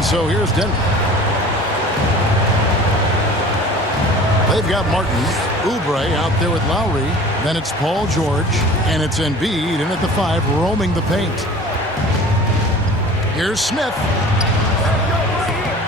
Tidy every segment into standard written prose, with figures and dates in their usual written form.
And so here's Denver. They've got Martin, Oubre out there with Lowry. Then it's Paul George, and it's Embiid in at the 5, roaming the paint. Here's Smith.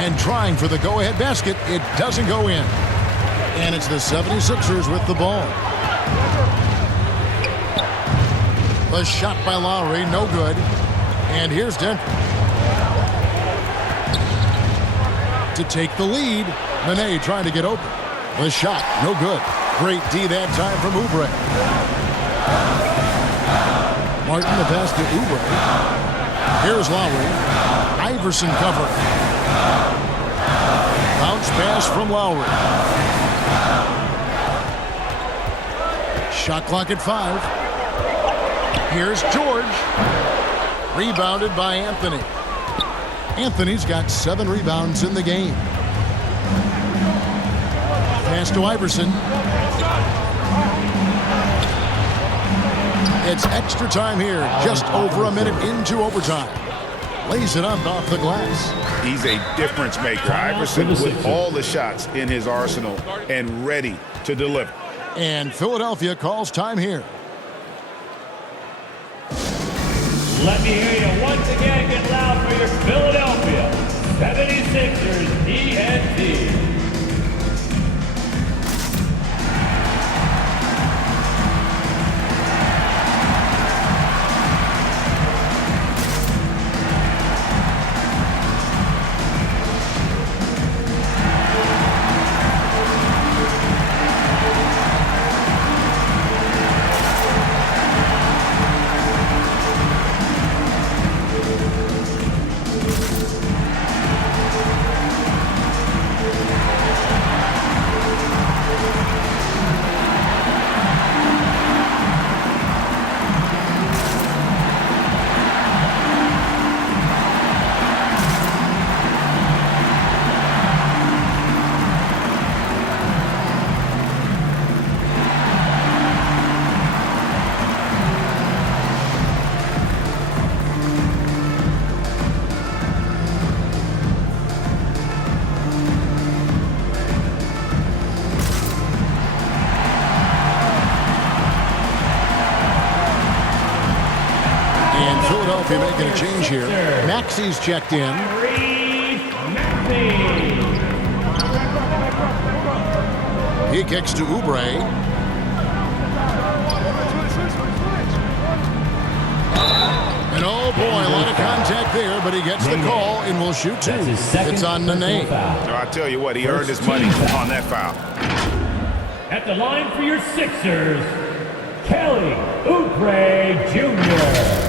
And trying for the go-ahead basket. It doesn't go in. And it's the 76ers with the ball. The shot by Lowry, no good. And here's Denver to take the lead. Nene trying to get open. The shot, no good. Great D that time from Oubre. Martin the pass to Oubre. Here's Lowry. Iverson cover. Bounce pass from Lowry. Shot clock at 5. Here's George. Rebounded by Anthony. Anthony's got 7 rebounds in the game. Pass to Iverson. It's extra time here, just over a minute into overtime. Lays it up off the glass. He's a difference maker. Iverson with all the shots in his arsenal and ready to deliver. And Philadelphia calls time here. Let me hear you once again get loud for your Philadelphia 76ers TNT. Making a change here. Maxi's checked in. He kicks to Oubre. And oh boy, a lot of contact there, but he gets the call and will shoot 2. It's on Nene. So I tell you what, he earned his money on that foul. At the line for your Sixers, Kelly Oubre Jr.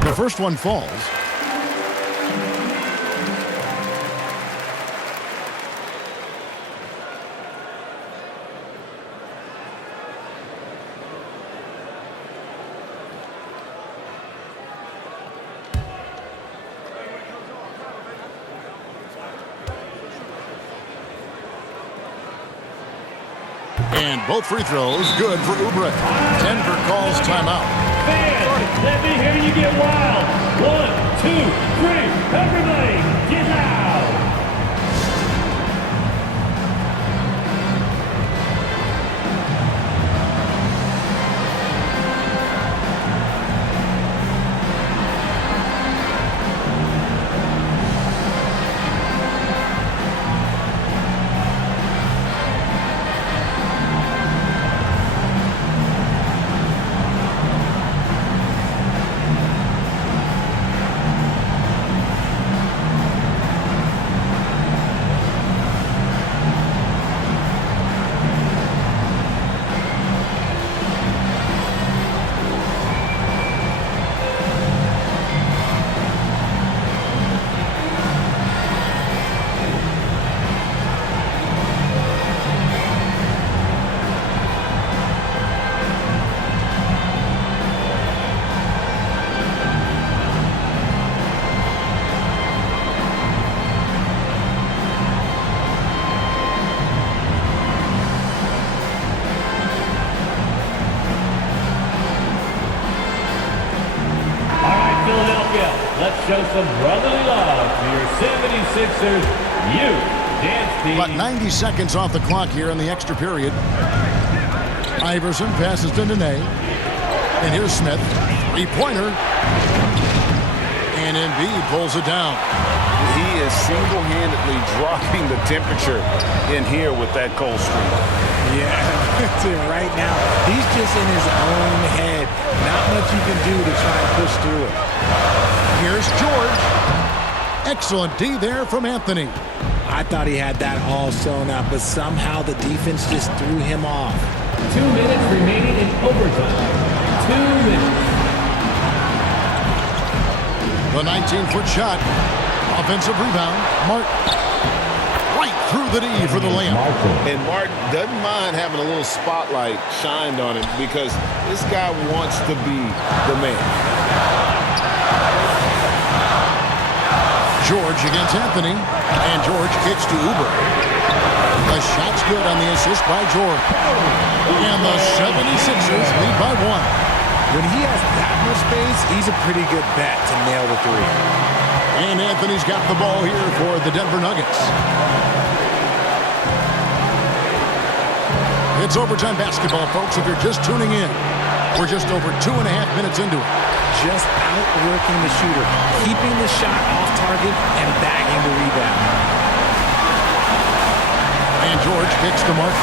The first one falls. And both free throws good for Oubre. Denver calls timeout. Fans, let me hear you get wild. 1, 2, 3, everybody, get loud. About 90 seconds off the clock here in the extra period. Iverson passes to Nene. And here's Smith. Three-pointer. And Embiid pulls it down. He is single-handedly dropping the temperature in here with that cold streak. Yeah, right now, he's just in his own head. Not much you can do to try and push through it. Here's George. Excellent D there from Anthony. I thought he had that all sewn up, but somehow the defense just threw him off. 2 minutes remaining in overtime. 2 minutes. The 19-foot shot. Offensive rebound. Martin. Right through the D for the layup. And Martin doesn't mind having a little spotlight shined on him because this guy wants to be the man. George against Anthony. And George kicks to Uber. The shot's good on the assist by George. And the 76ers lead by 1. When he has that much space, he's a pretty good bet to nail the three. And Anthony's got the ball here for the Denver Nuggets. It's overtime basketball, folks, if you're just tuning in. We're just over 2.5 minutes into it. Just outworking the shooter, keeping the shot off target, and bagging the rebound. And George kicks to Martin.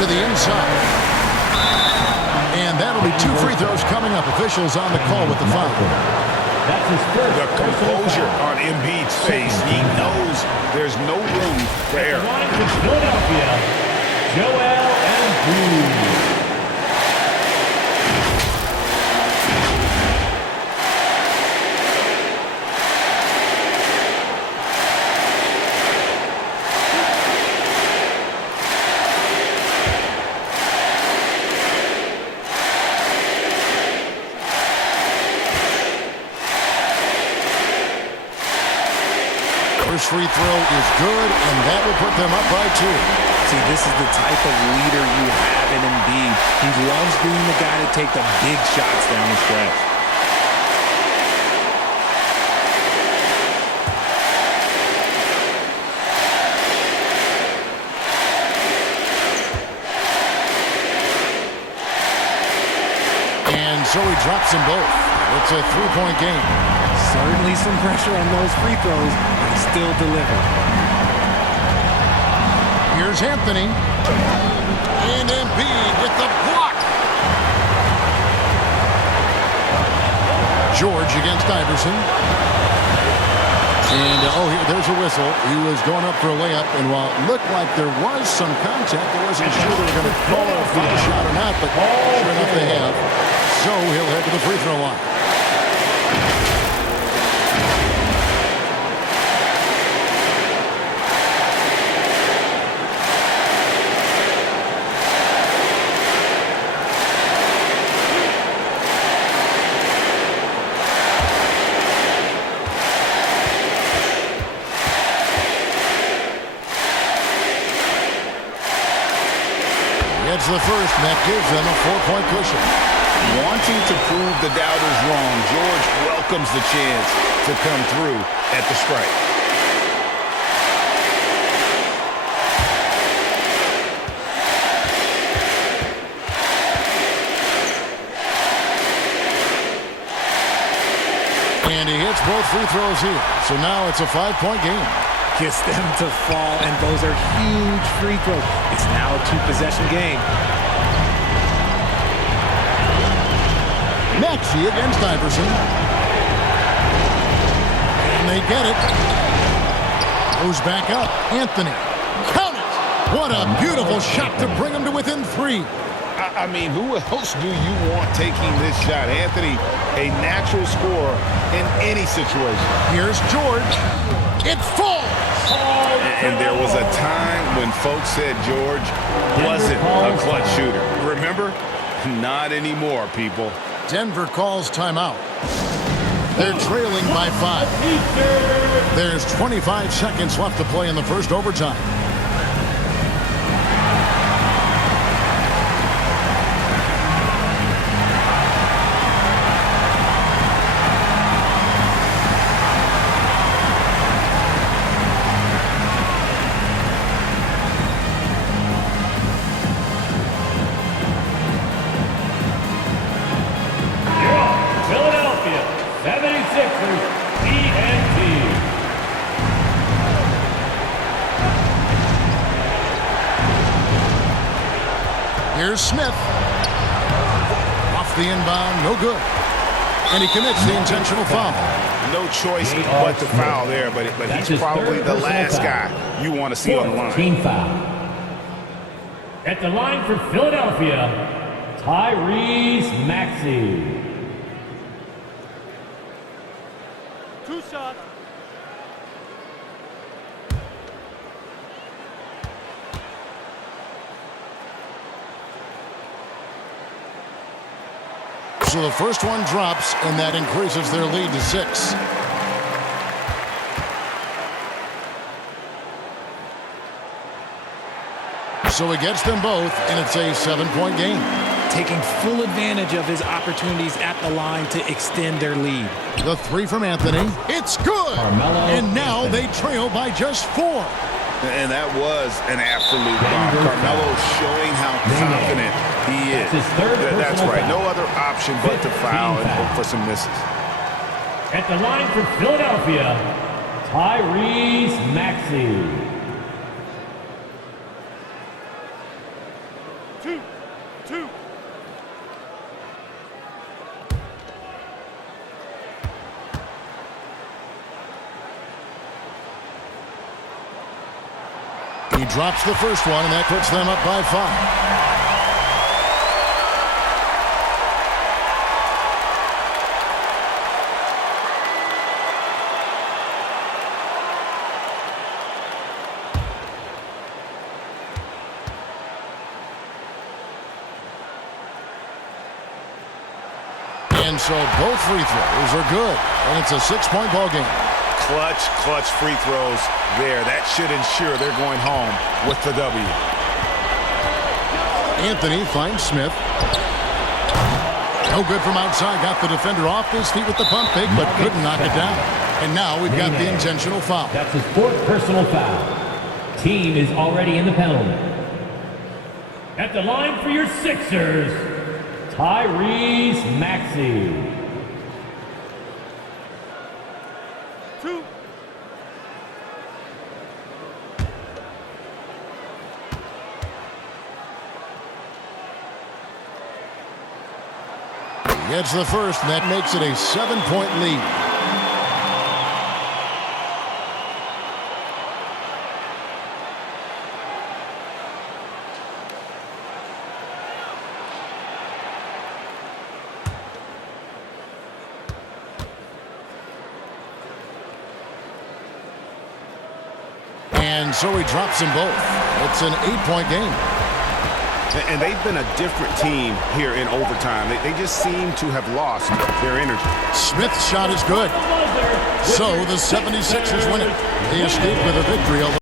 To the inside. And that'll be 2 free throws coming up. Officials on the call with the foul. That's his first. The composure on Embiid's face. He knows there's no room for error. For Philadelphia, Joel Embiid. First free throw is good, and that will put them up by 2. See, this is the type of leader you have in Embiid. He loves being the guy to take the big shots down the stretch. And so he drops them both. It's a 3-point game. Certainly some pressure on those free throws, but he still delivered. Here's Anthony. And Embiid with the block. George against Iverson. And, there's a whistle. He was going up for a layup, and while it looked like there was some contact, I wasn't sure they were going to call it for the shot or not, but sure enough they have. So he'll head to the free throw line. It's the first, and that gives them a 4-point cushion. Wanting to prove the doubters wrong, George welcomes the chance to come through at the strike. And he hits both free throws here. So now it's a 5-point game. Gets them to fall, and those are huge free throws. It's now a 2-possession game. Maxey against Iverson. And they get it. Goes back up. Anthony. Count it! What a beautiful shot to bring him to within 3. I mean, who else do you want taking this shot? Anthony, a natural scorer in any situation. Here's George. It falls! And there was a time when folks said George wasn't a clutch shooter. Remember? Not anymore, people. Denver calls timeout. They're trailing by 5. There's 25 seconds left to play in the first overtime. Here's Smith. Off the inbound, no good. And he commits the intentional foul. No choice but to foul there, but he's probably the last guy you want to see on the line. Team foul. At the line for Philadelphia, Tyrese Maxey. 2 shots. So the first one drops, and that increases their lead to 6. So he gets them both, and it's a 7-point game. Taking full advantage of his opportunities at the line to extend their lead. The 3 from Anthony. It's good. Carmelo And now Anthony. they trail by just 4. And that was an absolute bomb. Carmelo showing how confident he is. That's his third That's personal right. foul. No other option but to foul and hope for some misses. At the line for Philadelphia, Tyrese Maxey. 2. He drops the first one, and that puts them up by 5. And so both free throws are good, and it's a 6-point ball game. Clutch free throws there. That should ensure they're going home with the W. Anthony finds Smith. No good from outside. Got the defender off his feet with the pump fake, but couldn't knock it down. And now we've got the intentional foul. That's his 4th personal foul. Team is already in the penalty. At the line for your Sixers, Tyrese Maxey. 2. He gets the first, and that makes it a 7-point lead. And so he drops them both. It's an 8-point game. And they've been a different team here in overtime. They just seem to have lost their energy. Smith's shot is good. So the 76ers win it. They escape with a victory.